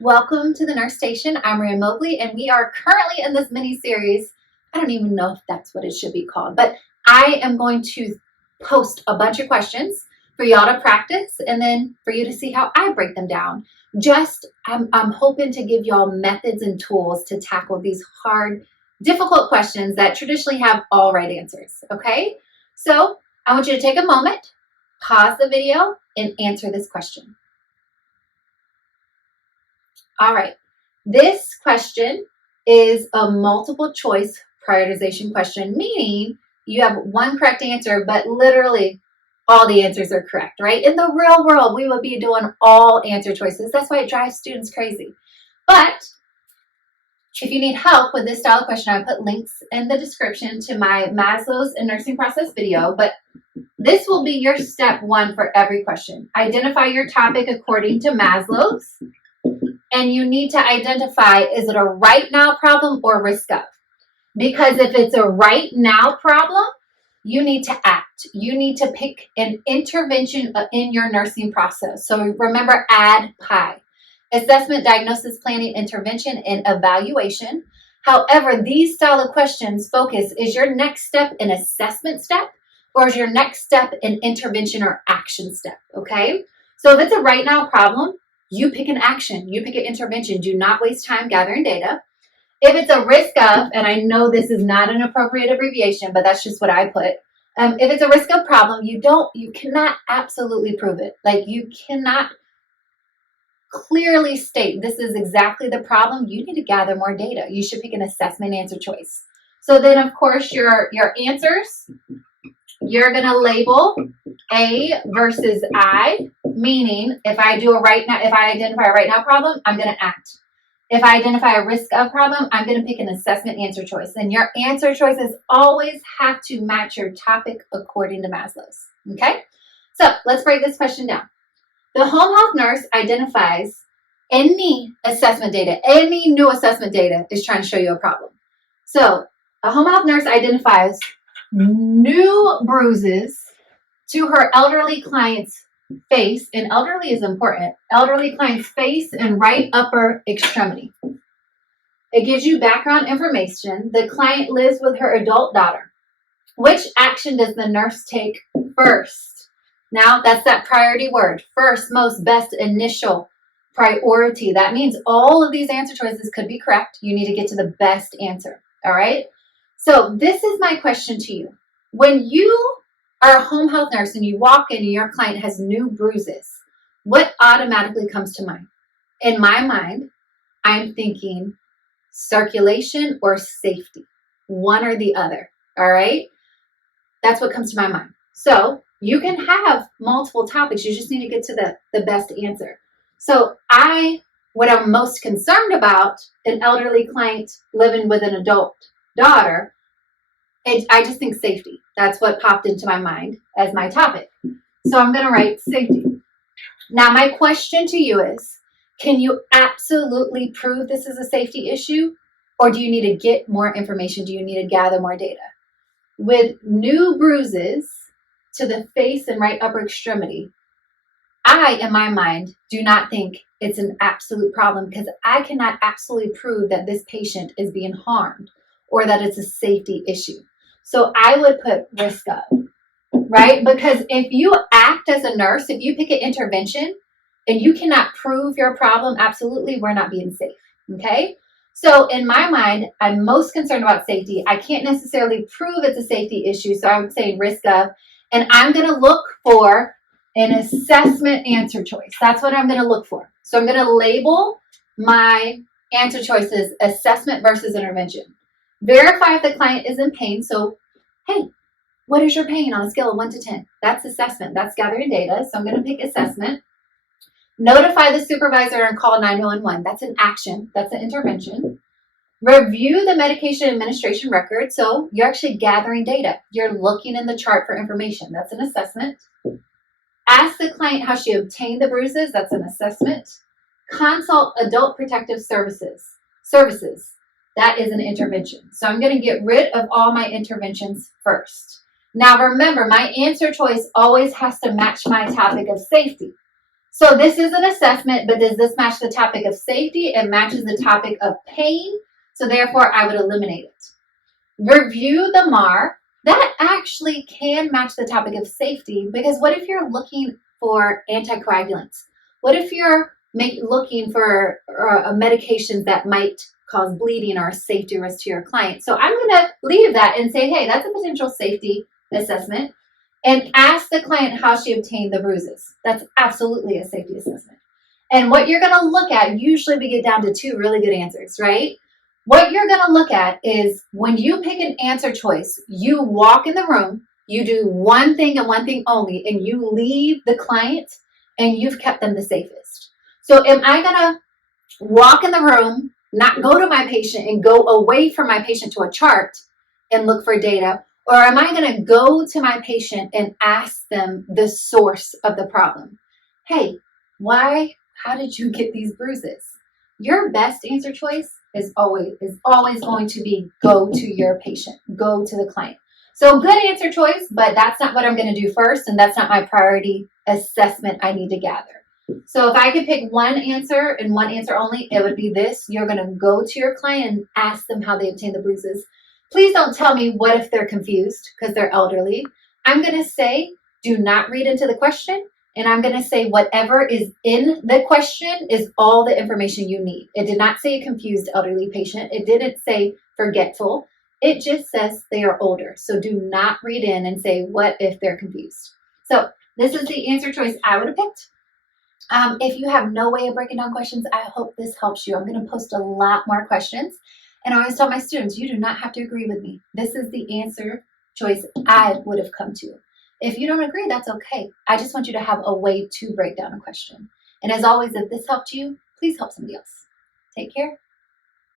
Welcome to the Nurse Station. I'm Maria Mobley, and we are currently in this mini-series. I don't even know if that's what it should be called, but I am going to post a bunch of questions for y'all to practice and then for you to see how I break them down. I'm hoping to give y'all methods and tools to tackle these hard, difficult questions that traditionally have all right answers, okay? So I want you to take a moment, pause the video, and answer this question. All right, this question is a multiple choice prioritization question, meaning you have one correct answer, but literally all the answers are correct, right? In the real world, we would be doing all answer choices. That's why it drives students crazy. But if you need help with this style of question, I put links in the description to my Maslow's and nursing process video, but this will be your step one for every question. Identify your topic according to Maslow's. And you need to identify, is it a right now problem or risk of? Because if it's a right now problem, you need to act. You need to pick an intervention in your nursing process. So remember, add PI. Assessment, diagnosis, planning, intervention, and evaluation. However, these style of questions focus, is your next step an assessment step or is your next step an intervention or action step, okay? So if it's a right now problem, you pick an action, you pick an intervention. Do not waste time gathering data. If it's a risk of, and I know this is not an appropriate abbreviation, but that's just what I put. If it's a risk of problem, you cannot absolutely prove it. Like you cannot clearly state this is exactly the problem. You need to gather more data. You should pick an assessment answer choice. So then of course your answers, you're gonna label A versus I, meaning if I identify a right now problem, I'm gonna act. If I identify a risk of problem, I'm gonna pick an assessment answer choice. And your answer choices always have to match your topic according to Maslow's, okay? So let's break this question down. The home health nurse identifies any assessment data, any new assessment data is trying to show you a problem. So a home health nurse identifies new bruises to her elderly client's face, and elderly is important, elderly client's face and right upper extremity. It gives you background information. The client lives with her adult daughter. Which action does the nurse take first? Now, that's that priority word. First, most, best, initial, priority. That means all of these answer choices could be correct. You need to get to the best answer, all right? So this is my question to you. When you are a home health nurse and you walk in and your client has new bruises, what automatically comes to mind? In my mind, I'm thinking circulation or safety, one or the other, all right? That's what comes to my mind. So you can have multiple topics. You just need to get to the best answer. So what I'm most concerned about, an elderly client living with an adult daughter, I just think safety. That's what popped into my mind as my topic. So I'm going to write safety. Now my question to you is, can you absolutely prove this is a safety issue? Or do you need to get more information? Do you need to gather more data? With new bruises to the face and right upper extremity, I, in my mind, do not think it's an absolute problem because I cannot absolutely prove that this patient is being harmed or that it's a safety issue. So I would put risk of, right? Because if you act as a nurse, if you pick an intervention and you cannot prove your problem, absolutely, we're not being safe, okay? So in my mind, I'm most concerned about safety. I can't necessarily prove it's a safety issue, so I would say risk of, and I'm gonna look for an assessment answer choice. That's what I'm gonna look for. So I'm gonna label my answer choices assessment versus intervention. Verify if the client is in pain. So, hey, what is your pain on a scale of 1 to 10? That's assessment. That's gathering data. So I'm going to pick assessment. Notify the supervisor and call 911. That's an action. That's an intervention. Review the medication administration record. So you're actually gathering data. You're looking in the chart for information. That's an assessment. Ask the client how she obtained the bruises. That's an assessment. Consult adult protective services. That is an intervention. So I'm going to get rid of all my interventions first. Now remember, my answer choice always has to match my topic of safety. So this is an assessment, but does this match the topic of safety? It matches the topic of pain. So therefore, I would eliminate it. Review the MAR. That actually can match the topic of safety, because what if you're looking for anticoagulants? What if you're looking for a medication that might cause bleeding or a safety risk to your client? So I'm going to leave that and say, hey, that's a potential safety assessment, and ask the client how she obtained the bruises. That's absolutely a safety assessment. And what you're going to look at, usually we get down to two really good answers, right? What you're going to look at is when you pick an answer choice, you walk in the room, you do one thing and one thing only, and you leave the client and you've kept them the safest. So am I going to walk in the room, not go to my patient and go away from my patient to a chart and look for data? Or am I going to go to my patient and ask them the source of the problem? Hey, how did you get these bruises? Your best answer choice is always going to be go to your patient, go to the client. So good answer choice, but that's not what I'm going to do first, and that's not my priority assessment I need to gather. So if I could pick one answer and one answer only, it would be this. You're going to go to your client and ask them how they obtained the bruises. Please don't tell me what if they're confused because they're elderly. I'm going to say, do not read into the question. And I'm going to say whatever is in the question is all the information you need. It did not say a confused elderly patient. It didn't say forgetful. It just says they are older. So do not read in and say, what if they're confused? So this is the answer choice I would have picked. If you have no way of breaking down questions, I hope this helps you. I'm going to post a lot more questions. And I always tell my students, you do not have to agree with me. This is the answer choice I would have come to. If you don't agree, that's okay. I just want you to have a way to break down a question. And as always, if this helped you, please help somebody else. Take care.